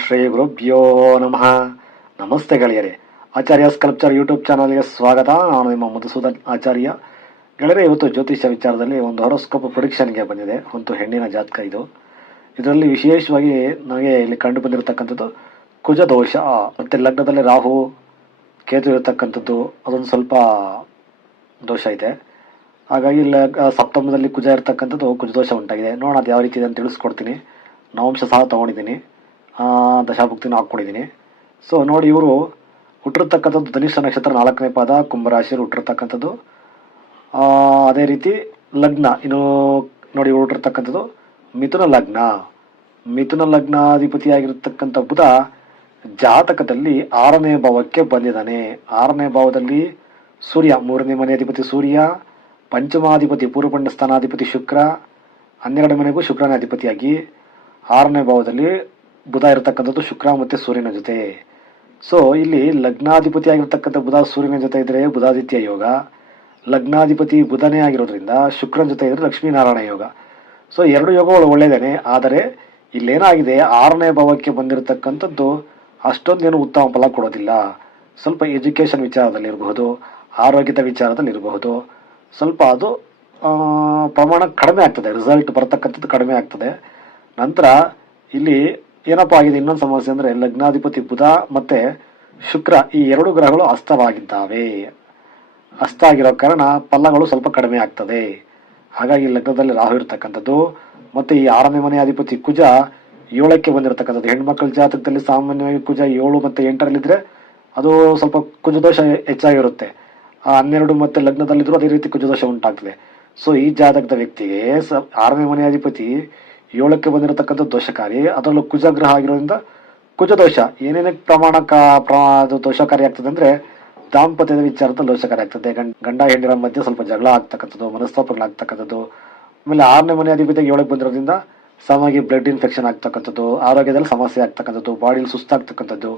ಶ್ರೀ ಗುರುಭ್ಯೋ ನಮಃ. ನಮಸ್ತೆ ಗೆಳೆಯರೆ. ಆಚಾರ್ಯ ಸ್ಕಲ್ಪ್ಚರ್ ಯೂಟ್ಯೂಬ್ ಚಾನಲ್ಗೆ ಸ್ವಾಗತ. ನಾನು ನಿಮ್ಮ ಮಧುಸೂದನ್ ಆಚಾರ್ಯ. ಗೆಳೆಯರೆ, ಇವತ್ತು ಜ್ಯೋತಿಷ್ಯ ವಿಚಾರದಲ್ಲಿ ಒಂದು ಹೊರಸ್ಕೋಪ್ ಪ್ರೊಡಿಕ್ಷನ್ಗೆ ಬಂದಿದೆ. ಒಂದು ಹೆಣ್ಣಿನ ಜಾತಕ ಇದು. ಇದರಲ್ಲಿ ವಿಶೇಷವಾಗಿ ನನಗೆ ಇಲ್ಲಿ ಕಂಡು ಬಂದಿರತಕ್ಕಂಥದ್ದು ಕುಜ ದೋಷ ಮತ್ತೆ ಲಗ್ನದಲ್ಲಿ ರಾಹು, ಕೇತು ಇರತಕ್ಕಂಥದ್ದು, ಅದೊಂದು ಸ್ವಲ್ಪ ದೋಷ ಇದೆ. ಹಾಗಾಗಿ ಇಲ್ಲ ಸಪ್ತಮದಲ್ಲಿ ಕುಜ ಇರತಕ್ಕಂಥದ್ದು ಕುಜದೋಷ ಉಂಟಾಗಿದೆ. ನೋಡೋಣ ಅದು ಯಾವ ರೀತಿ ಇದೆ ಅಂತ ತಿಳಿಸ್ಕೊಡ್ತೀನಿ. ನವಾಂಶ ಸಹ ತೊಗೊಂಡಿದ್ದೀನಿ. ದಶಾಭುಕ್ತಿನೂ ಹಾಕ್ಕೊಂಡಿದ್ದೀನಿ. ಸೊ ನೋಡಿ ಇವರು ಹುಟ್ಟಿರ್ತಕ್ಕಂಥದ್ದು ಧನಿಷ್ಠ ನಕ್ಷತ್ರ ನಾಲ್ಕನೇ ಪಾದ ಕುಂಭರಾಶಿಯಲ್ಲಿ ಹುಟ್ಟಿರ್ತಕ್ಕಂಥದ್ದು. ಅದೇ ರೀತಿ ಲಗ್ನ, ಇನ್ನು ನೋಡಿ ಇವರು ಹುಟ್ಟಿರ್ತಕ್ಕಂಥದ್ದು ಮಿಥುನ ಲಗ್ನ. ಮಿಥುನ ಲಗ್ನಾಧಿಪತಿಯಾಗಿರ್ತಕ್ಕಂಥ ಬುಧ ಜಾತಕದಲ್ಲಿ ಆರನೇ ಭಾವಕ್ಕೆ ಬಂದಿದ್ದಾನೆ. ಆರನೇ ಭಾವದಲ್ಲಿ ಸೂರ್ಯ, ಮೂರನೇ ಮನೆ ಅಧಿಪತಿ ಸೂರ್ಯ, ಪಂಚಮಾಧಿಪತಿ ಪೂರ್ವಪಂಡ ಸ್ಥಾನಾಧಿಪತಿ ಶುಕ್ರ ಹನ್ನೆರಡು ಮನೆಗೂ ಶುಕ್ರನೇ ಅಧಿಪತಿಯಾಗಿ, ಆರನೇ ಭಾವದಲ್ಲಿ ಬುಧ ಇರತಕ್ಕಂಥದ್ದು ಶುಕ್ರ ಮತ್ತೆ ಸೂರ್ಯನ ಜೊತೆ. ಸೊ ಇಲ್ಲಿ ಲಗ್ನಾಧಿಪತಿ ಆಗಿರ್ತಕ್ಕಂಥ ಬುಧ ಸೂರ್ಯನ ಜೊತೆ ಇದ್ದರೆ ಬುಧಾದಿತ್ಯ ಯೋಗ. ಲಗ್ನಾಧಿಪತಿ ಬುಧನೇ ಆಗಿರೋದ್ರಿಂದ ಶುಕ್ರನ ಜೊತೆ ಇದ್ದರೆ ಲಕ್ಷ್ಮೀನಾರಾಯಣ ಯೋಗ. ಸೊ ಎರಡು ಯೋಗಗಳು ಒಳ್ಳೆಯದೇನೆ ಆದರೆ ಇಲ್ಲೇನಾಗಿದೆ, ಆರನೇ ಭಾವಕ್ಕೆ ಬಂದಿರತಕ್ಕಂಥದ್ದು ಅಷ್ಟೊಂದೇನು ಉತ್ತಮ ಫಲ ಕೊಡೋದಿಲ್ಲ. ಸ್ವಲ್ಪ ಎಜುಕೇಷನ್ ವಿಚಾರದಲ್ಲಿ ಇರಬಹುದು ಆರೋಗ್ಯದ ವಿಚಾರದಲ್ಲಿ ಇರಬಹುದು ಸ್ವಲ್ಪ ಅದು ಪ್ರಮಾಣ ಕಡಿಮೆ ಆಗ್ತದೆ ರಿಸಲ್ಟ್ ಬರತಕ್ಕಂಥದ್ದು ಕಡಿಮೆ ಆಗ್ತದೆ. ನಂತರ ಇಲ್ಲಿ ಏನಪ್ಪಾ ಆಗಿದೆ? ಇನ್ನೊಂದು ಸಮಸ್ಯೆ ಅಂದ್ರೆ ಲಗ್ನಾಧಿಪತಿ ಬುಧ ಮತ್ತೆ ಶುಕ್ರ ಈ ಎರಡು ಗ್ರಹಗಳು ಅಸ್ತವಾಗಿದ್ದಾವೆ. ಅಸ್ತ ಆಗಿರೋ ಕಾರಣ ಫಲಗಳು ಸ್ವಲ್ಪ ಕಡಿಮೆ ಆಗ್ತದೆ. ಹಾಗಾಗಿ ಲಗ್ನದಲ್ಲಿ ರಾಹು ಇರತಕ್ಕಂಥದ್ದು. ಮತ್ತೆ ಈ ಆರನೇ ಮನೆ ಅಧಿಪತಿ ಕುಜ ಏಳಕ್ಕೆ ಬಂದಿರತಕ್ಕಂಥದ್ದು. ಹೆಣ್ಮಕ್ಳ ಜಾತಕದಲ್ಲಿ ಸಾಮಾನ್ಯವಾಗಿ ಕುಜ ಏಳು ಮತ್ತೆ ಎಂಟರಲ್ಲಿದ್ರೆ ಅದು ಸ್ವಲ್ಪ ಕುಜದೋಷ ಹೆಚ್ಚಾಗಿರುತ್ತೆ. ಹನ್ನೆರಡು ಮತ್ತೆ ಲಗ್ನದಲ್ಲಿದ್ರು ಅದೇ ರೀತಿ ಕುಜದೋಷ ಉಂಟಾಗ್ತದೆ. ಸೊ ಈ ಜಾತಕದ ವ್ಯಕ್ತಿಗೆ ಸ- ಆರನೇ ಮನೆ ಅಧಿಪತಿ ಏಳಕ್ಕೆ ಬಂದಿರತಕ್ಕಂಥ ದೋಷಕಾರಿ, ಅದರಲ್ಲೂ ಕುಜ ಗ್ರಹ ಆಗಿರೋದ್ರಿಂದ ಕುಜದೋಷ. ಏನೇನಕ್ಕೆ ಪ್ರಮಾಣ ದೋಷಕಾರಿ ಆಗ್ತದೆ ಅಂದರೆ ದಾಂಪತ್ಯದ ವಿಚಾರದಲ್ಲಿ ದೋಷಕಾರಿ ಆಗ್ತದೆ. ಗಂಡ ಹೆಂಡಿರ ಮಧ್ಯೆ ಸ್ವಲ್ಪ ಜಗಳ ಆಗ್ತಕ್ಕಂಥದ್ದು, ಮನಸ್ತಾಪಗಳಾಗ್ತಕ್ಕಂಥದ್ದು. ಆಮೇಲೆ ಆರನೇ ಮನೆ ಅಧಿಪತಿ ಏಳಕ್ಕೆ ಬಂದಿರೋದ್ರಿಂದ ಸಾಮಾನ್ಯ ಬ್ಲಡ್ ಇನ್ಫೆಕ್ಷನ್ ಆಗ್ತಕ್ಕಂಥದ್ದು, ಆರೋಗ್ಯದಲ್ಲಿ ಸಮಸ್ಯೆ ಆಗ್ತಕ್ಕಂಥದ್ದು, ಬಾಡಿಲಿ ಸುಸ್ತಾಗ್ತಕ್ಕಂಥದ್ದು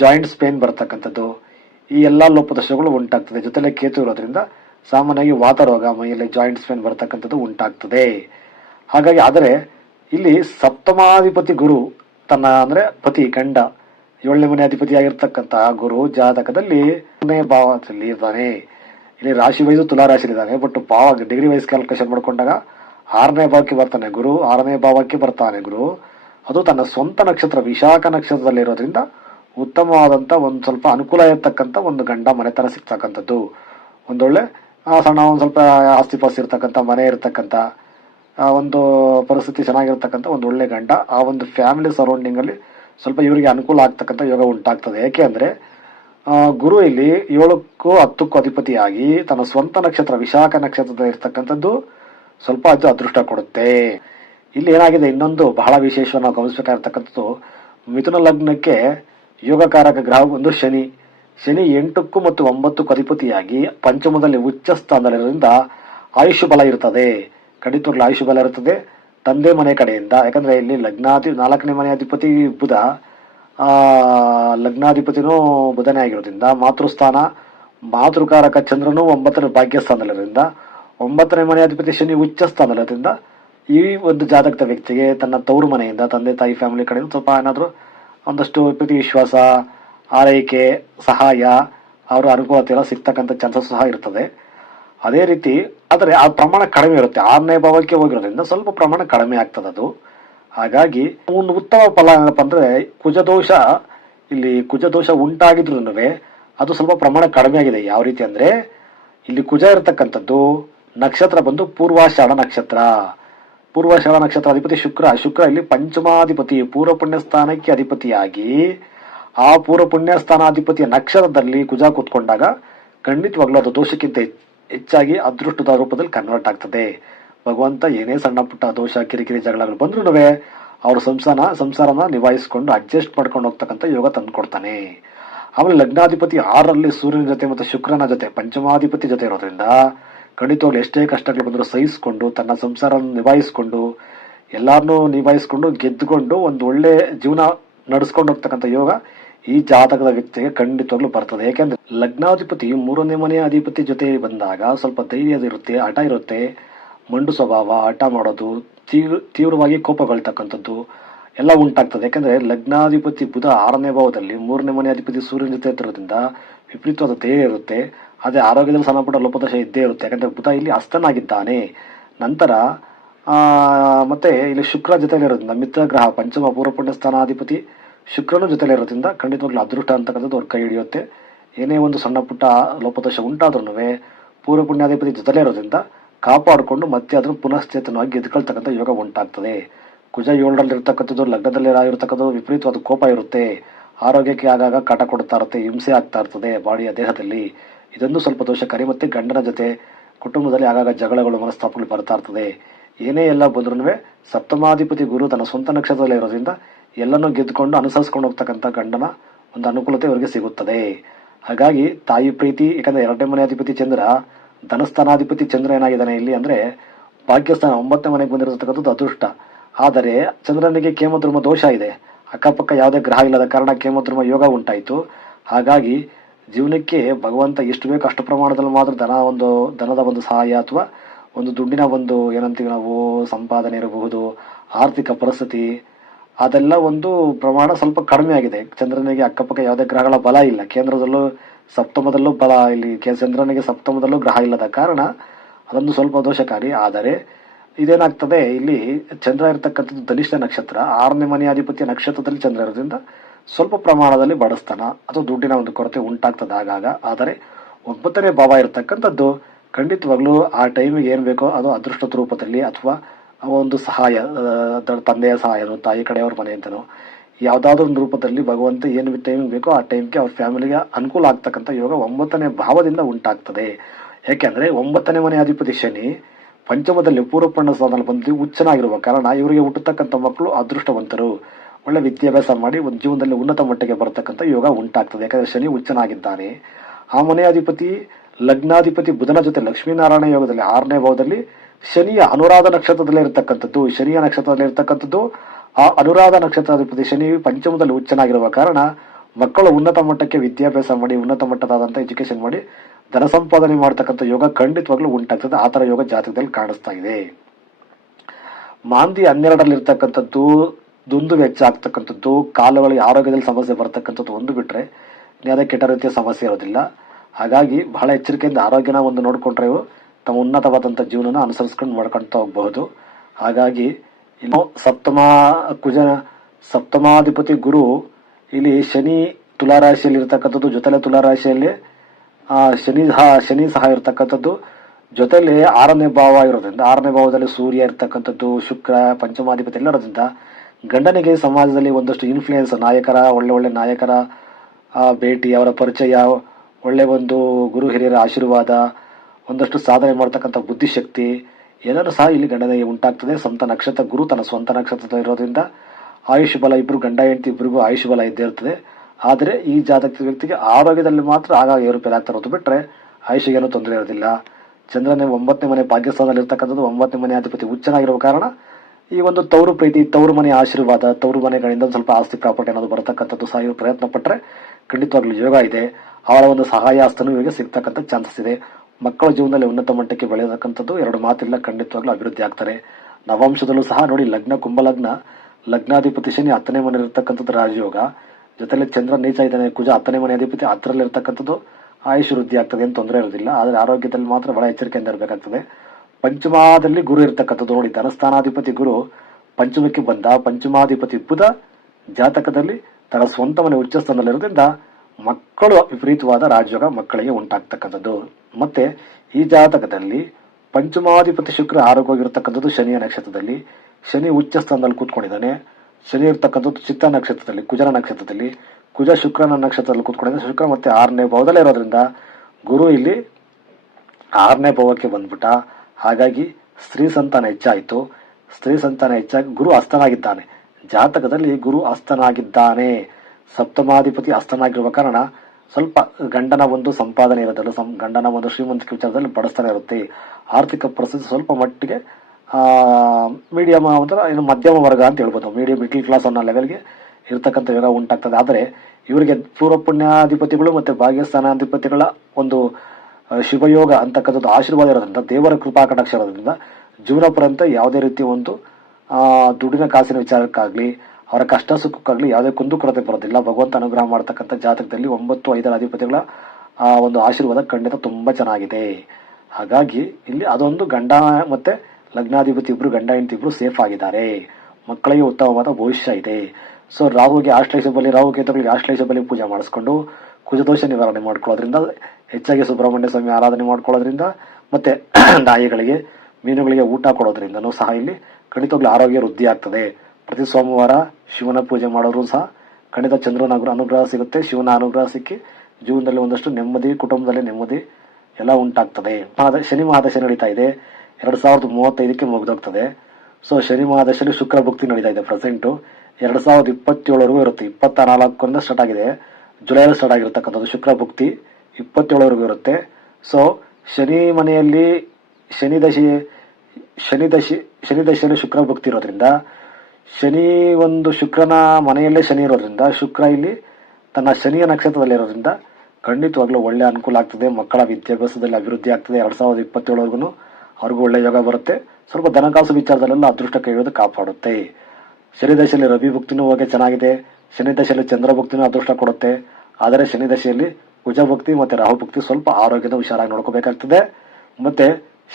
ಜಾಯಿಂಟ್ಸ್ ಪೇನ್ ಬರ್ತಕ್ಕಂಥದ್ದು, ಈ ಎಲ್ಲಾ ಲೋಪದೋಷಗಳು ಉಂಟಾಗ್ತದೆ. ಜೊತೆಲೆ ಕೇತು ಇರೋದ್ರಿಂದ ಸಾಮಾನ್ಯವಾಗಿ ವಾತರೋಗ, ಮೈಯಲ್ಲಿ ಜಾಯಿಂಟ್ಸ್ ಪೇನ್ ಬರ್ತಕ್ಕಂಥದ್ದು ಉಂಟಾಗ್ತದೆ. ಹಾಗಾಗಿ ಆದರೆ ಇಲ್ಲಿ ಸಪ್ತಮಾಧಿಪತಿ ಗುರು ತನ್ನ ಅಂದ್ರೆ ಪತಿ ಗಂಡ ಏಳನೇ ಮನೆ ಅಧಿಪತಿ ಆಗಿರ್ತಕ್ಕಂಥ ಗುರು ಜಾತಕದಲ್ಲಿ ಭಾವದಲ್ಲಿ ಇದ್ದಾನೆ. ಇಲ್ಲಿ ರಾಶಿ ವೈಸು ತುಲಾ ರಾಶಿಲಿದ್ದಾನೆ ಬಟ್ ಭಾವ ಡಿಗ್ರಿ ವೈಸ್ ಕ್ಯಾಲ್ಕುಲೇಷನ್ ಮಾಡಿಕೊಂಡಾಗ ಆರನೇ ಭಾವಕ್ಕೆ ಬರ್ತಾನೆ ಗುರು, ಆರನೇ ಭಾವಕ್ಕೆ ಬರ್ತಾನೆ ಗುರು. ಅದು ತನ್ನ ಸ್ವಂತ ನಕ್ಷತ್ರ, ವಿಶಾಖ ನಕ್ಷತ್ರದಲ್ಲಿ ಇರೋದ್ರಿಂದ ಉತ್ತಮವಾದಂತ ಒಂದು ಸ್ವಲ್ಪ ಅನುಕೂಲ ಇರತಕ್ಕಂಥ ಒಂದು ಗಂಡ ಮನೆತನ ಸಿಗ್ತಕ್ಕಂಥದ್ದು. ಒಂದೊಳ್ಳೆ ಸಣ್ಣ, ಒಂದು ಸ್ವಲ್ಪ ಆಸ್ತಿ ಪಾಸ್ತಿ ಇರ್ತಕ್ಕಂಥ ಮನೆ ಇರ್ತಕ್ಕಂಥ ಆ ಒಂದು ಪರಿಸ್ಥಿತಿ ಚೆನ್ನಾಗಿರ್ತಕ್ಕಂಥ ಒಂದು ಒಳ್ಳೆ ಗಂಡ, ಆ ಒಂದು ಫ್ಯಾಮಿಲಿ ಸರೌಂಡಿಂಗಲ್ಲಿ ಸ್ವಲ್ಪ ಇವರಿಗೆ ಅನುಕೂಲ ಆಗ್ತಕ್ಕಂಥ ಯೋಗ ಉಂಟಾಗ್ತದೆ. ಯಾಕೆ ಅಂದ್ರೆ ಗುರು ಇಲ್ಲಿ ಏಳಕ್ಕೂ ಹತ್ತಕ್ಕೂ ಅಧಿಪತಿಯಾಗಿ ತನ್ನ ಸ್ವಂತ ನಕ್ಷತ್ರ, ವಿಶಾಖ ನಕ್ಷತ್ರದ ಇರ್ತಕ್ಕಂಥದ್ದು ಸ್ವಲ್ಪ ಅದು ಅದೃಷ್ಟ ಕೊಡುತ್ತೆ. ಇಲ್ಲಿ ಏನಾಗಿದೆ, ಇನ್ನೊಂದು ಬಹಳ ವಿಶೇಷವನ್ನು ನಾವು ಗಮನಿಸಬೇಕಾಗಿರ್ತಕ್ಕಂಥದ್ದು, ಮಿಥುನ ಲಗ್ನಕ್ಕೆ ಯೋಗಕಾರಕ ಗ್ರಹ ಒಂದು ಶನಿ. ಶನಿ ಎಂಟಕ್ಕೂ ಮತ್ತು ಒಂಬತ್ತಕ್ಕೂ ಅಧಿಪತಿಯಾಗಿ ಪಂಚಮದಲ್ಲಿ ಉಚ್ಚ ಸ್ಥಾನದಲ್ಲಿರೋದ್ರಿಂದ ಆಯುಷ್ಯ ಬಲ ಇರ್ತದೆ. ಖಂಡಿತವಾಗ್ಲೂ ಆಯುಷ್ಯ ಬಲ ಇರುತ್ತದೆ. ತಂದೆ ಮನೆ ಕಡೆಯಿಂದ, ಯಾಕಂದ್ರೆ ಇಲ್ಲಿ ಲಗ್ನಾಧಿ ನಾಲ್ಕನೇ ಮನೆ ಅಧಿಪತಿ ಬುಧ, ಆ, ಲಗ್ನಾಧಿಪತಿನೂ ಬುಧನೇ ಆಗಿರೋದ್ರಿಂದ ಮಾತೃಸ್ಥಾನ, ಮಾತೃಕಾರಕ ಚಂದ್ರನು ಒಂಬತ್ತನೇ ಭಾಗ್ಯಸ್ಥಾನದಲ್ಲಿರೋದ್ರಿಂದ, ಒಂಬತ್ತನೇ ಮನೆ ಅಧಿಪತಿ ಶನಿ ಉಚ್ಚ ಸ್ಥಾನದಲ್ಲಿರೋದ್ರಿಂದ ಈ ಒಂದು ಜಾತಕದ ವ್ಯಕ್ತಿಗೆ ತನ್ನ ತವರು ಮನೆಯಿಂದ, ತಂದೆ ತಾಯಿ ಫ್ಯಾಮಿಲಿ ಕಡೆಯಿಂದ ಸ್ವಲ್ಪ ಏನಾದರೂ ಒಂದಷ್ಟು ಪ್ರತಿ ವಿಶ್ವಾಸ ಆರೈಕೆ, ಸಹಾಯ, ಅವರ ಅನುಕೂಲತೆ ಎಲ್ಲ ಸಿಗ್ತಕ್ಕಂಥ ಚಾನ್ಸಸ್ ಸಹ ಇರ್ತದೆ. ಅದೇ ರೀತಿ ಆದರೆ ಆ ಪ್ರಮಾಣ ಕಡಿಮೆ ಇರುತ್ತೆ. ಆರನೇ ಭಾವಕ್ಕೆ ಹೋಗಿರೋದ್ರಿಂದ ಸ್ವಲ್ಪ ಪ್ರಮಾಣ ಕಡಿಮೆ ಆಗ್ತದೆ ಅದು. ಹಾಗಾಗಿ ಒಂದು ಉತ್ತಮ ಫಲ ಏನಪ್ಪ ಅಂದ್ರೆ ಕುಜದೋಷ, ಇಲ್ಲಿ ಕುಜದೋಷ ಉಂಟಾಗಿದ್ರು ಅದು ಸ್ವಲ್ಪ ಪ್ರಮಾಣ ಕಡಿಮೆ ಆಗಿದೆ. ಯಾವ ರೀತಿ ಅಂದ್ರೆ ಇಲ್ಲಿ ಕುಜ ಇರತಕ್ಕಂಥದ್ದು, ನಕ್ಷತ್ರ ಬಂದು ಪೂರ್ವಾಷಾಢ ನಕ್ಷತ್ರ. ಪೂರ್ವಾಷಾಢ ನಕ್ಷತ್ರ ಅಧಿಪತಿ ಶುಕ್ರ. ಶುಕ್ರ ಇಲ್ಲಿ ಪಂಚಮಾಧಿಪತಿ ಪೂರ್ವ ಪುಣ್ಯ ಸ್ಥಾನಕ್ಕೆ ಅಧಿಪತಿಯಾಗಿ, ಆ ಪೂರ್ವ ಪುಣ್ಯ ಸ್ಥಾನಾಧಿಪತಿಯ ನಕ್ಷತ್ರದಲ್ಲಿ ಕುಜ ಕೂತ್ಕೊಂಡಾಗ ಖಂಡಿತವಾಗ್ಲೂ ಅದು ದೋಷಕ್ಕಿಂತ ಹೆಚ್ಚಾಗಿ ಅದೃಷ್ಟದ ರೂಪದಲ್ಲಿ ಕನ್ವರ್ಟ್ ಆಗ್ತದೆ. ಭಗವಂತ ಏನೇ ಸಣ್ಣ ಪುಟ್ಟ ದೋಷ, ಕಿರಿಕಿರಿ ಜಗಳಗಳು ಬಂದ್ರೂ ಅವ್ರ ಸಂಸಾರ ಸಂಸಾರನ ನಿಭಾಯಿಸ್ಕೊಂಡು ಅಡ್ಜಸ್ಟ್ ಮಾಡ್ಕೊಂಡು ಹೋಗ್ತಕ್ಕಂಥ ಯೋಗ ತಂದುಕೊಡ್ತಾನೆ. ಆಮೇಲೆ ಲಗ್ನಾಧಿಪತಿ ಆರರಲ್ಲಿ ಸೂರ್ಯನ ಜೊತೆ ಮತ್ತು ಶುಕ್ರನ ಜೊತೆ, ಪಂಚಮಾಧಿಪತಿ ಜೊತೆ ಇರೋದ್ರಿಂದ ಖಂಡಿತವಾಗ್ಲು ಎಷ್ಟೇ ಕಷ್ಟಗಳು ಬಂದರೂ ಸಹಿಸಿಕೊಂಡು ತನ್ನ ಸಂಸಾರವನ್ನು ನಿಭಾಯಿಸ್ಕೊಂಡು ಎಲ್ಲರನ್ನೂ ನಿಭಾಯಿಸ್ಕೊಂಡು, ಗೆದ್ದುಕೊಂಡು ಒಂದು ಒಳ್ಳೆ ಜೀವನ ನಡೆಸ್ಕೊಂಡು ಹೋಗ್ತಕ್ಕಂಥ ಯೋಗ ಈ ಜಾತಕದ ವ್ಯಕ್ತಿಗೆ ಖಂಡಿತವಾಗ್ಲೂ ಬರ್ತದೆ. ಯಾಕೆಂದ್ರೆ ಲಗ್ನಾಧಿಪತಿ ಮೂರನೇ ಮನೆಯ ಅಧಿಪತಿ ಜೊತೆ ಬಂದಾಗ ಸ್ವಲ್ಪ ಧೈರ್ಯದ ಇರುತ್ತೆ, ಹಠ ಇರುತ್ತೆ. ಮಂಡು ಸ್ವಭಾವ, ಹಠ ಮಾಡೋದು, ತೀವ್ರ, ತೀವ್ರವಾಗಿ ಕೋಪಗೊಳ್ತಕ್ಕಂಥದ್ದು ಎಲ್ಲ ಉಂಟಾಗ್ತದೆ. ಯಾಕಂದ್ರೆ ಲಗ್ನಾಧಿಪತಿ ಬುಧ ಆರನೇ ಭಾವದಲ್ಲಿ ಮೂರನೇ ಮನೆ ಅಧಿಪತಿ ಸೂರ್ಯನ ಜೊತೆ ಇರೋದ್ರಿಂದ ವಿಪರೀತವಾದ ಧೈರ್ಯ ಇರುತ್ತೆ. ಅದೇ ಆರೋಗ್ಯದಲ್ಲಿ ಸಣ್ಣ ಲೋಪದೋಷ ಇದ್ದೇ ಇರುತ್ತೆ. ಯಾಕಂದ್ರೆ ಬುಧ ಇಲ್ಲಿ ಅಸ್ತನಾಗಿದ್ದಾನೆ. ನಂತರ ಮತ್ತೆ ಇಲ್ಲಿ ಶುಕ್ರ ಜೊತೆ ಇರೋದ್ರಿಂದ ಮಿತ್ರ ಗ್ರಹ ಪಂಚಮ ಪೂರ್ವ ಸ್ಥಾನಾಧಿಪತಿ ಶುಕ್ರನ ಜೊತೆಲೆ ಇರೋದ್ರಿಂದ ಖಂಡಿತವಾಗ್ಲೂ ಅದೃಷ್ಟ ಅಂತಕ್ಕಂಥದ್ದು ಅವ್ರ ಕೈ ಹಿಡಿಯುತ್ತೆ. ಏನೇ ಒಂದು ಸಣ್ಣ ಪುಟ್ಟ ಲೋಪದೋಷ ಉಂಟಾದ್ರೂ ಪೂರ್ವ ಪುಣ್ಯಾಧಿಪತಿ ಜೊತೆಲೇ ಇರೋದ್ರಿಂದ ಕಾಪಾಡಿಕೊಂಡು ಮತ್ತೆ ಅದನ್ನು ಪುನಶ್ಚೇತನವಾಗಿ ಎದ್ಕೊಳ್ತಕ್ಕಂಥ ಯೋಗ ಉಂಟಾಗ್ತದೆ. ಕುಜ ಏಳರಲ್ಲಿರ್ತಕ್ಕಂಥದ್ದು, ಲಗ್ನದಲ್ಲಿ ಇರತಕ್ಕಂಥದ್ದು ವಿಪರೀತವಾದ ಕೋಪ ಇರುತ್ತೆ. ಆರೋಗ್ಯಕ್ಕೆ ಆಗಾಗ ಕಾಟ ಕೊಡ್ತಾ ಇರುತ್ತೆ, ಹಿಂಸೆ ಆಗ್ತಾ ಇರ್ತದೆ ಬಾಡಿಯ ದೇಹದಲ್ಲಿ. ಇದೊಂದು ಸ್ವಲ್ಪ ದೋಷಕಾರಿ ಮತ್ತೆ ಗಂಡನ ಜೊತೆ ಕುಟುಂಬದಲ್ಲಿ ಆಗಾಗ ಜಗಳಗಳು, ಮನಸ್ತಾಪಗಳು ಬರ್ತಾ ಇರ್ತದೆ. ಏನೇ ಎಲ್ಲ ಬಂದ್ರೂ ಸಪ್ತಮಾಧಿಪತಿ ಗುರು ತನ್ನ ಸ್ವಂತ ನಕ್ಷತ್ರದಲ್ಲಿ ಇರೋದ್ರಿಂದ ಎಲ್ಲನೂ ಗೆದ್ದುಕೊಂಡು ಅನುಸರಿಸ್ಕೊಂಡು ಹೋಗ್ತಕ್ಕಂಥ ಗಂಡನ ಒಂದು ಅನುಕೂಲತೆ ಇವರಿಗೆ ಸಿಗುತ್ತದೆ. ಹಾಗಾಗಿ ತಾಯಿ ಪ್ರೀತಿ ಯಾಕಂದ್ರೆ ಎರಡನೇ ಮನೆ ಅಧಿಪತಿ ಚಂದ್ರ, ಧನಸ್ಥಾನಾಧಿಪತಿ ಚಂದ್ರ ಏನಾಗಿದ್ದಾನೆ ಇಲ್ಲಿ ಅಂದ್ರೆ ಭಾಗ್ಯಸ್ಥಾನ, ಒಂಬತ್ತನೇ ಮನೆಗೆ ಬಂದಿರತಕ್ಕಂಥದ್ದು ಅದೃಷ್ಟ. ಆದರೆ ಚಂದ್ರನಿಗೆ ಕೇಮದ್ರಮ ದೋಷ ಇದೆ. ಅಕ್ಕಪಕ್ಕ ಯಾವುದೇ ಗ್ರಹ ಇಲ್ಲದ ಕಾರಣ ಕೇಮದ್ರಮ ಯೋಗ ಉಂಟಾಯಿತು. ಹಾಗಾಗಿ ಜೀವನಕ್ಕೆ ಭಗವಂತ ಎಷ್ಟು ಬೇಕು ಅಷ್ಟು ಪ್ರಮಾಣದಲ್ಲಿ ಮಾತ್ರ ಧನ ಒಂದು, ಧನದ ಒಂದು ಸಹಾಯ ಅಥವಾ ಒಂದು ದುಡ್ಡಿನ ಒಂದು ಏನಂತೀವಿ ನಾವು, ಸಂಪಾದನೆ ಇರಬಹುದು, ಆರ್ಥಿಕ ಪರಿಸ್ಥಿತಿ ಅದೆಲ್ಲ ಒಂದು ಪ್ರಮಾಣ ಸ್ವಲ್ಪ ಕಡಿಮೆ ಆಗಿದೆ. ಚಂದ್ರನಿಗೆ ಅಕ್ಕಪಕ್ಕ ಯಾವುದೇ ಗ್ರಹಗಳ ಬಲ ಇಲ್ಲ. ಕೇಂದ್ರದಲ್ಲೂ ಸಪ್ತಮದಲ್ಲೂ ಬಲ ಇಲ್ಲಿ ಚಂದ್ರನಿಗೆ ಸಪ್ತಮದಲ್ಲೂ ಗ್ರಹ ಇಲ್ಲದ ಕಾರಣ ಅದೊಂದು ಸ್ವಲ್ಪ ದೋಷಕಾರಿ. ಆದರೆ ಇದೇನಾಗ್ತದೆ, ಇಲ್ಲಿ ಚಂದ್ರ ಇರತಕ್ಕಂಥದ್ದು ಧನಿಷ್ಠ ನಕ್ಷತ್ರ. ಆರನೇ ಮನೆ ಅಧಿಪತಿಯ ನಕ್ಷತ್ರದಲ್ಲಿ ಚಂದ್ರ ಇರೋದ್ರಿಂದ ಸ್ವಲ್ಪ ಪ್ರಮಾಣದಲ್ಲಿ ಬಡಸ್ತಾನ ಅಥವಾ ದುಡ್ಡಿನ ಒಂದು ಕೊರತೆ ಉಂಟಾಗ್ತದೆ ಆಗಾಗ. ಆದರೆ ಒಂಬತ್ತನೇ ಭಾವ ಇರತಕ್ಕಂಥದ್ದು ಖಂಡಿತವಾಗ್ಲೂ ಆ ಟೈಮಿಗೆ ಏನು ಬೇಕೋ ಅದು ಅದೃಷ್ಟದ ರೂಪದಲ್ಲಿ ಅಥವಾ ಒಂದು ಸಹಾಯ ತಂದೆಯ ಸಹಾಯನೋ, ತಾಯಿ ಕಡೆಯವ್ರ ಮನೆ ಅಂತನೋ, ಯಾವುದಾದ್ರೂ ಒಂದು ರೂಪದಲ್ಲಿ ಭಗವಂತ ಏನು ಟೈಮಿಗೆ ಬೇಕೋ ಆ ಟೈಮ್ಗೆ ಅವ್ರ ಫ್ಯಾಮಿಲಿಗೆ ಅನುಕೂಲ ಆಗ್ತಕ್ಕಂಥ ಯೋಗ ಒಂಬತ್ತನೇ ಭಾವದಿಂದ ಉಂಟಾಗ್ತದೆ. ಯಾಕೆಂದ್ರೆ ಒಂಬತ್ತನೇ ಮನೆ ಅಧಿಪತಿ ಶನಿ ಪಂಚಮದಲ್ಲಿ ಪೂರ್ವಪಣ್ಣ ಸ್ಥಾನದಲ್ಲಿ ಬಂದು ಉಚ್ಚನಾಗಿರುವ ಕಾರಣ ಇವರಿಗೆ ಹುಟ್ಟತಕ್ಕಂಥ ಮಕ್ಕಳು ಅದೃಷ್ಟವಂತರು. ಒಳ್ಳೆ ವಿದ್ಯಾಭ್ಯಾಸ ಮಾಡಿ ಒಂದು ಜೀವನದಲ್ಲಿ ಉನ್ನತ ಮಟ್ಟಿಗೆ ಬರತಕ್ಕಂಥ ಯೋಗ ಉಂಟಾಗ್ತದೆ. ಯಾಕಂದರೆ ಶನಿ ಹುಚ್ಚನಾಗಿದ್ದಾನೆ. ಆ ಮನೆಯ ಅಧಿಪತಿ ಲಗ್ನಾಧಿಪತಿ ಬುಧನ ಜೊತೆ ಲಕ್ಷ್ಮೀನಾರಾಯಣ ಯೋಗದಲ್ಲಿ ಆರನೇ ಭಾವದಲ್ಲಿ ಶನಿಯ ಅನುರಾಧ ನಕ್ಷತ್ರದಲ್ಲಿ ಇರತಕ್ಕಂಥದ್ದು, ಶನಿಯ ನಕ್ಷತ್ರದಲ್ಲಿ ಇರತಕ್ಕಂಥದ್ದು, ಆ ಅನುರಾಧ ನಕ್ಷತ್ರಾಧಿಪತಿ ಶನಿ ಪಂಚಮದಲ್ಲಿ ಉಚ್ಚನಾಗಿರುವ ಕಾರಣ ಮಕ್ಕಳು ಉನ್ನತ ಮಟ್ಟಕ್ಕೆ ವಿದ್ಯಾಭ್ಯಾಸ ಮಾಡಿ, ಉನ್ನತ ಮಟ್ಟದಾದಂಥ ಎಜುಕೇಶನ್ ಮಾಡಿ, ಧನ ಸಂಪಾದನೆ ಮಾಡತಕ್ಕಂಥ ಯೋಗ ಖಂಡಿತವಾಗ್ಲೂ ಉಂಟಾಗ್ತದೆ. ಆ ಥರ ಯೋಗ ಜಾತಕದಲ್ಲಿ ಕಾಣಿಸ್ತಾ ಇದೆ. ಮಾಂದಿ ಹನ್ನೆರಡರಲ್ಲಿ ಇರ್ತಕ್ಕಂಥದ್ದು, ದುಂದು ವೆಚ್ಚ ಆಗ್ತಕ್ಕಂಥದ್ದು ಕಾಲುಗಳ ಆರೋಗ್ಯದಲ್ಲಿ ಸಮಸ್ಯೆ ಬರತಕ್ಕಂಥದ್ದು ಒಂದು ಬಿಟ್ರೆ ಯಾವುದೇ ಕೆಟ್ಟ ರೀತಿಯ ಸಮಸ್ಯೆ ಇರೋದಿಲ್ಲ. ಹಾಗಾಗಿ ಬಹಳ ಎಚ್ಚರಿಕೆಯಿಂದ ಆರೋಗ್ಯನ ಒಂದು ನೋಡ್ಕೊಂಡ್ರೆ ತಮ್ಮ ಉನ್ನತವಾದಂಥ ಜೀವನನ ಅನುಸರಿಸ್ಕೊಂಡು ಮಾಡ್ಕೊಳ್ತಾ ಹೋಗಬಹುದು. ಹಾಗಾಗಿ ಇನ್ನು ಸಪ್ತಮ ಕುಜ, ಸಪ್ತಮಾಧಿಪತಿ ಗುರು ಇಲ್ಲಿ ಶನಿ ತುಲಾರಾಶಿಯಲ್ಲಿ ಇರತಕ್ಕಂಥದ್ದು ಜೊತೆಲೆ ತುಲಾರಾಶಿಯಲ್ಲಿ ಶನಿ ಶನಿ ಸಹ ಇರತಕ್ಕಂಥದ್ದು, ಜೊತೆಲಿ ಆರನೇ ಭಾವ ಇರೋದ್ರಿಂದ, ಆರನೇ ಭಾವದಲ್ಲಿ ಸೂರ್ಯ ಇರ್ತಕ್ಕಂಥದ್ದು, ಶುಕ್ರ, ಪಂಚಮಾಧಿಪತಿ ಎಲ್ಲ ಇರೋದ್ರಿಂದ ಗಂಡನಿಗೆ ಸಮಾಜದಲ್ಲಿ ಒಂದಷ್ಟು ಇನ್ಫ್ಲೂಯೆನ್ಸ್ ನಾಯಕರ, ಒಳ್ಳೆ ಒಳ್ಳೆ ನಾಯಕರ ಭೇಟಿ, ಅವರ ಪರಿಚಯ, ಒಳ್ಳೆ ಒಂದು ಗುರು ಹಿರಿಯರ ಆಶೀರ್ವಾದ ಒಂದಷ್ಟು ಸಾಧನೆ ಮಾಡ್ತಕ್ಕಂಥ ಬುದ್ಧಿಶಕ್ತಿ ಎಲ್ಲರೂ ಸಹ ಇಲ್ಲಿ ಗಂಡನಿಗೆ ಉಂಟಾಗ್ತದೆ. ಸ್ವಂತ ನಕ್ಷತ್ರ, ಗುರು ತನ್ನ ಸ್ವಂತ ನಕ್ಷತ್ರ ಇರೋದ್ರಿಂದ ಆಯುಷ್ ಬಲ ಇಬ್ಬರು ಗಂಡ, ಹೆಂಡತಿ ಇಬ್ಬರಿಗೂ ಆಯುಷ್ ಬಲ ಇದ್ದೇ ಇರ್ತದೆ. ಆದರೆ ಈ ಜಾತಕ ವ್ಯಕ್ತಿಗೆ ಆರೋಗ್ಯದಲ್ಲಿ ಮಾತ್ರ ಆಗಾಗ ಏರುಪೇರು ಆಗ್ತಾ ಇರೋದು ಆಯುಷಿಗೆ ಏನೂ ತೊಂದರೆ ಇರೋದಿಲ್ಲ. ಚಂದ್ರನೇ ಒಂಬತ್ತನೇ ಮನೆ ಭಾಗ್ಯಸ್ಥಾನದಲ್ಲಿ ಇರ್ತಕ್ಕಂಥದ್ದು ಒಂಬತ್ತನೇ ಮನೆ ಅಧಿಪತಿ ಹುಚ್ಚನಾಗಿರುವ ಕಾರಣ ಈ ಒಂದು ತೌರು ಪ್ರೀತಿ ತವರು ಮನೆ ಆಶೀರ್ವಾದ ತವರು ಮನೆಗಳಿಂದ ಸ್ವಲ್ಪ ಆಸ್ತಿ ಪ್ರಾಪರ್ಟಿ ಅನ್ನೋದು ಬರತಕ್ಕಂಥದ್ದು ಸಹ ಇವರು ಪ್ರಯತ್ನ ಪಟ್ಟರೆ ಖಂಡಿತವಾಗ್ಲೂ ಯೋಗ ಇದೆ. ಅವರ ಒಂದು ಸಹಾಯ ಆಸ್ತನೂ ಇವರಿಗೆ ಸಿಗ್ತಕ್ಕಂಥ ಚಾನ್ಸಸ್ ಇದೆ. ಮಕ್ಕಳ ಜೀವನದಲ್ಲಿ ಉನ್ನತ ಮಟ್ಟಕ್ಕೆ ಬೆಳೆಯತಕ್ಕಂಥದ್ದು ಎರಡು ಮಾತಿಲ್ಲ, ಖಂಡಿತವಾಗ್ಲೂ ಅಭಿವೃದ್ಧಿ ಆಗ್ತಾರೆ. ನವಾಂಶದಲ್ಲೂ ಸಹ ನೋಡಿ, ಲಗ್ನ, ಕುಂಭಲಗ್ನ, ಲಗ್ನಾಧಿಪತಿ ಶನಿ ಹತ್ತನೇ ಮನೆ ಇರತಕ್ಕಂಥದ್ದು ರಾಜಯೋಗ. ಜೊತೆಲಿ ಚಂದ್ರ ನೀಚ ಇದ್ದಾನೆ, ಕುಜ ಹತ್ತನೇ ಮನೆ ಅಧಿಪತಿ ಹತ್ತರಲ್ಲಿ ಇರತಕ್ಕಂಥದ್ದು ಆಯುಷ್ ವೃದ್ಧಿ ಆಗ್ತದೆ ಏನು ತೊಂದರೆ ಇರೋದಿಲ್ಲ. ಆದರೆ ಆರೋಗ್ಯದಲ್ಲಿ ಮಾತ್ರ ಬಹಳ ಎಚ್ಚರಿಕೆಯಿಂದ ಇರಬೇಕಾಗ್ತದೆ ಪಂಚಮಾದಲ್ಲಿ ಗುರು ಇರತಕ್ಕಂಥದ್ದು ನೋಡಿ, ಧನಸ್ಥಾನಾಧಿಪತಿ ಗುರು ಪಂಚಮಕ್ಕೆ ಬಂದ, ಪಂಚಮಾಧಿಪತಿ ಬುಧ ಜಾತಕದಲ್ಲಿ ತನ್ನ ಸ್ವಂತ ಮನೆ ಉಚ್ಚ ಸ್ಥಾನದಲ್ಲಿರೋದ್ರಿಂದ ಮಕ್ಕಳು ವಿಪರೀತವಾದ ರಾಜಯೋಗ ಮಕ್ಕಳಿಗೆ ಉಂಟಾಗ್ತಕ್ಕಂಥದ್ದು. ಮತ್ತೆ ಈ ಜಾತಕದಲ್ಲಿ ಪಂಚಮಾಧಿಪತಿ ಶುಕ್ರ ಆರೋಗ್ಯವಾಗಿರತಕ್ಕಂಥದ್ದು ಶನಿಯ ನಕ್ಷತ್ರದಲ್ಲಿ. ಶನಿ ಉಚ್ಚ ಸ್ಥಾನದಲ್ಲಿ ಕೂತ್ಕೊಂಡಿದ್ದಾನೆ. ಶನಿ ಇರ್ತಕ್ಕಂಥದ್ದು ಚಿತ್ತ ನಕ್ಷತ್ರದಲ್ಲಿ ಕುಜರ ನಕ್ಷತ್ರದಲ್ಲಿ. ಕುಜ ಶುಕ್ರನ ನಕ್ಷತ್ರದಲ್ಲಿ ಕೂತ್ಕೊಂಡಿದ್ದಾನೆ. ಶುಕ್ರ ಮತ್ತೆ ಆರನೇ ಭಾವದಲ್ಲೇ ಇರೋದ್ರಿಂದ ಗುರು ಇಲ್ಲಿ ಆರನೇ ಭಾವಕ್ಕೆ ಬಂದ್ಬಿಟ್ಟ. ಹಾಗಾಗಿ ಸ್ತ್ರೀ ಸಂತಾನ ಹೆಚ್ಚಾಯಿತು. ಸ್ತ್ರೀ ಸಂತಾನ ಹೆಚ್ಚಾಗಿ ಗುರು ಅಸ್ತನಾಗಿದ್ದಾನೆ. ಜಾತಕದಲ್ಲಿ ಗುರು ಅಸ್ತನಾಗಿದ್ದಾನೆ. ಸಪ್ತಮಾಧಿಪತಿ ಅಸ್ತನಾಗಿರುವ ಕಾರಣ ಸ್ವಲ್ಪ ಗಂಡನ ಒಂದು ಸಂಪಾದನೆ ಇರುತ್ತೆ ಸಂ- ಗಂಡನ ಒಂದು ಶ್ರೀಮಂತಿಕೆ ವಿಚಾರದಲ್ಲಿ ಬಡಿಸ್ತಾನೆ ಇರುತ್ತೆ. ಆರ್ಥಿಕ ಪರಿಸ್ಥಿತಿ ಸ್ವಲ್ಪ ಮಟ್ಟಿಗೆ ಮೀಡಿಯಮ್ಮ ಒಂಥರ ಏನು ಮಧ್ಯಮ ವರ್ಗ ಅಂತ ಹೇಳ್ಬೋದು. ಮೀಡಿಯಂ ಮಿಡ್ಲ್ ಕ್ಲಾಸ್ ಅನ್ನೋ ಲೆವೆಲ್ಗೆ ಇರ್ತಕ್ಕಂಥ ಯೋಗ ಉಂಟಾಗ್ತದೆ. ಆದರೆ ಇವರಿಗೆ ಪೂರ್ವ ಪುಣ್ಯಾಧಿಪತಿಗಳು ಮತ್ತು ಭಾಗ್ಯಸ್ಥಾನಾಧಿಪತಿಗಳ ಒಂದು ಶುಭಯೋಗ ಅಂತಕ್ಕಂಥದ್ದು ಆಶೀರ್ವಾದ ಇರೋದ್ರಿಂದ, ದೇವರ ಕೃಪಾ ಕಟಾಕ್ಷ ಇರೋದ್ರಿಂದ, ಜೀವನ ಪರ್ಯಂತ ಯಾವುದೇ ರೀತಿ ಒಂದು ದುಡ್ಡಿನ ಕಾಸಿನ ವಿಚಾರಕ್ಕಾಗ್ಲಿ ಅವರ ಕಷ್ಟ ಸುಖಕ್ಕಾಗಲಿ ಯಾವುದೇ ಕುಂದು ಕೊರತೆ ಬರೋದಿಲ್ಲ. ಭಗವಂತ ಅನುಗ್ರಹ ಮಾಡ್ತಕ್ಕಂಥ ಜಾತಕದಲ್ಲಿ ಒಂಬತ್ತು, ಐದರ ಅಧಿಪತಿಗಳ, ಆ, ಒಂದು ಆಶೀರ್ವಾದ ಖಂಡಿತ ತುಂಬ ಚೆನ್ನಾಗಿದೆ. ಹಾಗಾಗಿ ಇಲ್ಲಿ ಅದೊಂದು ಗಂಡ ಮತ್ತೆ ಲಗ್ನಾಧಿಪತಿ ಇಬ್ಬರು ಗಂಡ ಹೆಂಡತಿ ಇಬ್ಬರು ಸೇಫ್ ಆಗಿದ್ದಾರೆ. ಮಕ್ಕಳಿಗೆ ಉತ್ತಮವಾದ ಭವಿಷ್ಯ ಇದೆ. ಸೊ ರಾಹುಗೆ ಆಶ್ಲೇಷ ಬಲಿ, ರಾಹು ಕೇತುಗಳಿಗೆ ಆಶ್ಲೇಷ ಬಲಿ ಪೂಜೆ ಮಾಡಿಸ್ಕೊಂಡು ಕುಜದೋಷ ನಿವಾರಣೆ ಮಾಡ್ಕೊಳ್ಳೋದ್ರಿಂದ, ಹೆಚ್ಚಾಗಿ ಸುಬ್ರಹ್ಮಣ್ಯ ಸ್ವಾಮಿ ಆರಾಧನೆ ಮಾಡ್ಕೊಳ್ಳೋದ್ರಿಂದ, ಮತ್ತೆ ನಾಯಿಗಳಿಗೆ ಮೀನುಗಳಿಗೆ ಊಟ ಕೊಡೋದ್ರಿಂದನೂ ಸಹ ಇಲ್ಲಿ ಖಂಡಿತವಾಗ್ಲೂ ಆರೋಗ್ಯ ವೃದ್ಧಿ ಆಗ್ತದೆ ಪ್ರತಿ ಸೋಮವಾರ ಶಿವನ ಪೂಜೆ ಮಾಡೋರು ಸಹ ಖಂಡಿತ ಚಂದ್ರನ ಅನುಗ್ರಹ- ಸಿಗುತ್ತೆ. ಶಿವನ ಅನುಗ್ರಹ ಸಿಕ್ಕಿ ಜೀವನದಲ್ಲಿ ಒಂದಷ್ಟು ನೆಮ್ಮದಿ, ಕುಟುಂಬದಲ್ಲಿ ನೆಮ್ಮದಿ ಎಲ್ಲ ಉಂಟಾಗ್ತದೆ. ಶನಿ ಮಹಾದಶ ನಡೀತಾ ಇದೆ. ಎರಡು ಸಾವಿರದ ಮೂವತ್ತೈದಕ್ಕೆ ಮುಗಿದೋಗ್ತದೆ. ಸೊ ಶನಿ ಮಹಾದಶೆಯಲ್ಲಿ ಶುಕ್ರ ಭಕ್ತಿ ನಡೀತಾ ಇದೆ ಪ್ರೆಸೆಂಟು ಎರಡು ಸಾವಿರದ ಇಪ್ಪತ್ತೇಳವರೆಗೂ ಇರುತ್ತೆ. ಇಪ್ಪತ್ತ ನಾಲ್ಕರಿಂದ ಸ್ಟಾರ್ಟ್ ಆಗಿದೆ. ಜುಲೈಲಿ ಸ್ಟಾರ್ಟ್ ಆಗಿರ್ತಕ್ಕಂಥದ್ದು ಶುಕ್ರ ಭಕ್ತಿ ಇಪ್ಪತ್ತೇಳವರೆಗೂ ಇರುತ್ತೆ. ಸೊ ಶನಿ ಮನೆಯಲ್ಲಿ ಶನಿ ದಶೆ ಶನಿ ದಶೆ, ಶನಿ ಶುಕ್ರ ಭಕ್ತಿ ಇರೋದ್ರಿಂದ ಶನಿ ಒಂದು ಶುಕ್ರನ ಮನೆಯಲ್ಲೇ ಶನಿ ಇರೋದ್ರಿಂದ, ಶುಕ್ರ ಇಲ್ಲಿ ತನ್ನ ಶನಿಯ ನಕ್ಷತ್ರದಲ್ಲಿರೋದ್ರಿಂದ ಖಂಡಿತವಾಗ್ಲೂ ಒಳ್ಳೆ ಅನುಕೂಲ ಆಗ್ತದೆ, ಮಕ್ಕಳ ವಿದ್ಯಾಭ್ಯಾಸದಲ್ಲಿ ಅಭಿವೃದ್ಧಿ ಆಗ್ತದೆ. ಎರಡು ಸಾವಿರದ ಇಪ್ಪತ್ತೇಳವರೆಗೂ ಅವ್ರಿಗೂ ಒಳ್ಳೆ ಯೋಗ ಬರುತ್ತೆ. ಸ್ವಲ್ಪ ಧನಕಾಸು ವಿಚಾರದಲ್ಲೆಲ್ಲ ಅದೃಷ್ಟ ಕೈಯೋದು ಕಾಪಾಡುತ್ತೆ. ಶನಿ ದಶೆಯಲ್ಲಿ ರವಿ ಭಕ್ತಿನೂ ಹೋಗಿ ಚೆನ್ನಾಗಿದೆ. ಶನಿ ದಶೆಯಲ್ಲಿ ಚಂದ್ರ ಭಕ್ತಿನೂ ಅದೃಷ್ಟ ಕೊಡುತ್ತೆ. ಆದರೆ ಶನಿ ದಶೆಯಲ್ಲಿ ಕುಜ ಭಕ್ತಿ ಮತ್ತೆ ರಾಹು ಭಕ್ತಿ ಸ್ವಲ್ಪ ಆರೋಗ್ಯದ ಹುಷಾರಾಗಿ ನೋಡ್ಕೋಬೇಕಾಗ್ತದೆ. ಮತ್ತೆ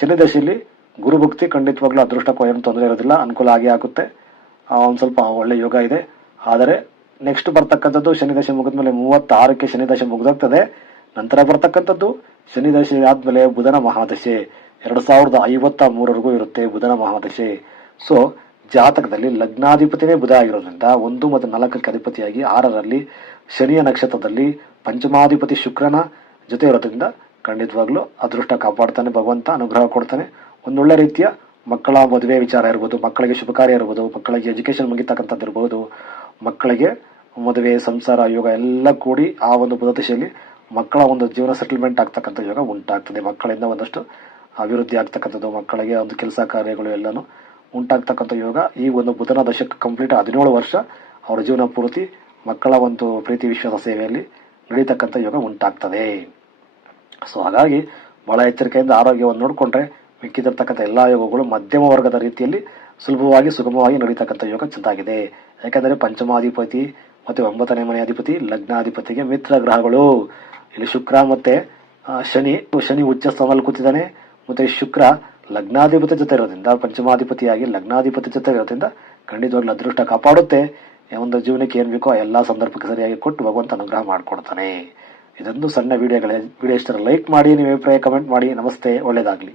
ಶನಿ ದಶೆಯಲ್ಲಿ ಗುರು ಭಕ್ತಿ ಖಂಡಿತವಾಗ್ಲೂ ಅದೃಷ್ಟಕ್ಕೂ ಏನು ತೊಂದರೆ ಇರೋದಿಲ್ಲ, ಅನುಕೂಲ ಆಗೇ ಆಗುತ್ತೆ. ಒಂದ್ ಸ್ವಲ್ಪ ಒಳ್ಳೆ ಯೋಗ ಇದೆ. ಆದರೆ ನೆಕ್ಸ್ಟ್ ಬರ್ತಕ್ಕಂಥದ್ದು ಶನಿ ದಶೆ ಮುಗಿದ್ಮೇಲೆ ಮೂವತ್ತಾರಕ್ಕೆ ಶನಿ ದಶೆ ಮುಗಿದೋಗ್ತದೆ. ನಂತರ ಬರ್ತಕ್ಕಂಥದ್ದು ಶನಿ ದಶೆ ಆದ್ಮೇಲೆ ಬುಧನ ಮಹಾದಶೆ. ಎರಡು ಸಾವಿರದ ಐವತ್ತ ಮೂರವರೆಗೂ ಇರುತ್ತೆ ಬುಧನ ಮಹಾದಶೆ. ಸೊ ಜಾತಕದಲ್ಲಿ ಲಗ್ನಾಧಿಪತಿನೇ ಬುಧ ಆಗಿರೋದ್ರಿಂದ ಒಂದು ಮತ್ತು ನಾಲ್ಕಕ್ಕೆ ಅಧಿಪತಿಯಾಗಿ ಆರರಲ್ಲಿ ಶನಿಯ ನಕ್ಷತ್ರದಲ್ಲಿ ಪಂಚಮಾಧಿಪತಿ ಶುಕ್ರನ ಜೊತೆ ಇರೋದ್ರಿಂದ ಖಂಡಿತವಾಗ್ಲೂ ಅದೃಷ್ಟ ಕಾಪಾಡ್ತಾನೆ, ಭಗವಂತ ಅನುಗ್ರಹ ಕೊಡ್ತಾನೆ. ಒಂದೊಳ್ಳೆ ರೀತಿಯ ಮಕ್ಕಳ ಮದುವೆ ವಿಚಾರ ಇರ್ಬೋದು, ಮಕ್ಕಳಿಗೆ ಶುಭ ಕಾರ್ಯ ಇರ್ಬೋದು, ಮಕ್ಕಳಿಗೆ ಎಜುಕೇಶನ್ ಮುಗಿತಕ್ಕಂಥದ್ದು ಇರ್ಬೋದು, ಮಕ್ಕಳಿಗೆ ಮದುವೆ, ಸಂಸಾರ, ಯೋಗ ಎಲ್ಲ ಕೂಡಿ ಆ ಒಂದು ಬದ್ಧತೆಯಲ್ಲಿ ಮಕ್ಕಳ ಒಂದು ಜೀವನ ಸೆಟಲ್ಮೆಂಟ್ ಆಗ್ತಕ್ಕಂಥ ಯೋಗ ಉಂಟಾಗ್ತದೆ. ಮಕ್ಕಳಿಂದ ಒಂದಷ್ಟು ಅಭಿವೃದ್ಧಿ ಆಗ್ತಕ್ಕಂಥದ್ದು, ಮಕ್ಕಳಿಗೆ ಒಂದು ಕೆಲಸ ಕಾರ್ಯಗಳು ಎಲ್ಲಾನು ಉಂಟಾಗ್ತಕ್ಕಂಥ ಯೋಗ ಈ ಒಂದು ಬುಧನ ದಶಕ ಕಂಪ್ಲೀಟ್ ಹದಿನೇಳು ವರ್ಷ ಅವರ ಜೀವನ ಪೂರ್ತಿ ಮಕ್ಕಳ ಒಂದು ಪ್ರೀತಿ ವಿಶ್ವಾಸ ಸೇವೆಯಲ್ಲಿ ನಡೀತಕ್ಕಂಥ ಯೋಗ ಉಂಟಾಗ್ತದೆ. ಸೊ ಹಾಗಾಗಿ ಬಹಳ ಎಚ್ಚರಿಕೆಯಿಂದ ಆರೋಗ್ಯವನ್ನು ನೋಡಿಕೊಂಡ್ರೆ ಮಿಕ್ಕಿದಿರ್ತಕ್ಕಂಥ ಎಲ್ಲ ಯೋಗಗಳು ಮಧ್ಯಮ ವರ್ಗದ ರೀತಿಯಲ್ಲಿ ಸುಲಭವಾಗಿ ಸುಗಮವಾಗಿ ನಡೀತಕ್ಕಂಥ ಯೋಗ ಚೆಂದಾಗಿದೆ ಯಾಕೆಂದರೆ ಪಂಚಮಾಧಿಪತಿ ಮತ್ತು ಒಂಬತ್ತನೇ ಮನೆ ಅಧಿಪತಿ, ಲಗ್ನಾಧಿಪತಿಗೆ ಮಿತ್ರ ಗ್ರಹಗಳು. ಇಲ್ಲಿ ಶುಕ್ರ ಮತ್ತೆ ಶನಿ ಶನಿ ಉಚ್ಚ ಸ್ಥಾನದಲ್ಲಿ ಕೂತಿದ್ದಾನೆ. ಮತ್ತೆ ಶುಕ್ರ ಲಗ್ನಾಧಿಪತಿ ಜೊತೆ ಇರೋದ್ರಿಂದ, ಪಂಚಮಾಧಿಪತಿಯಾಗಿ ಲಗ್ನಾಧಿಪತಿ ಜೊತೆ ಇರೋದ್ರಿಂದ ಖಂಡಿತವಾಗ್ಲೂ ಅದೃಷ್ಟ ಕಾಪಾಡುತ್ತೆ. ಒಂದು ಜೀವನಕ್ಕೆ ಏನು ಬೇಕೋ ಎಲ್ಲಾ ಸಂದರ್ಭಕ್ಕೆ ಸರಿಯಾಗಿ ಕೊಟ್ಟು ಭಗವಂತ ಅನುಗ್ರಹ ಮಾಡಿಕೊಡ್ತಾನೆ. ಇದೊಂದು ಸಣ್ಣ ವಿಡಿಯೋಗಳೇ. ವಿಡಿಯೋ ಇಷ್ಟರ ಲೈಕ್ ಮಾಡಿ, ನಿಮ್ಮ ಅಭಿಪ್ರಾಯ ಕಮೆಂಟ್ ಮಾಡಿ. ನಮಸ್ತೆ, ಒಳ್ಳೇದಾಗ್ಲಿ.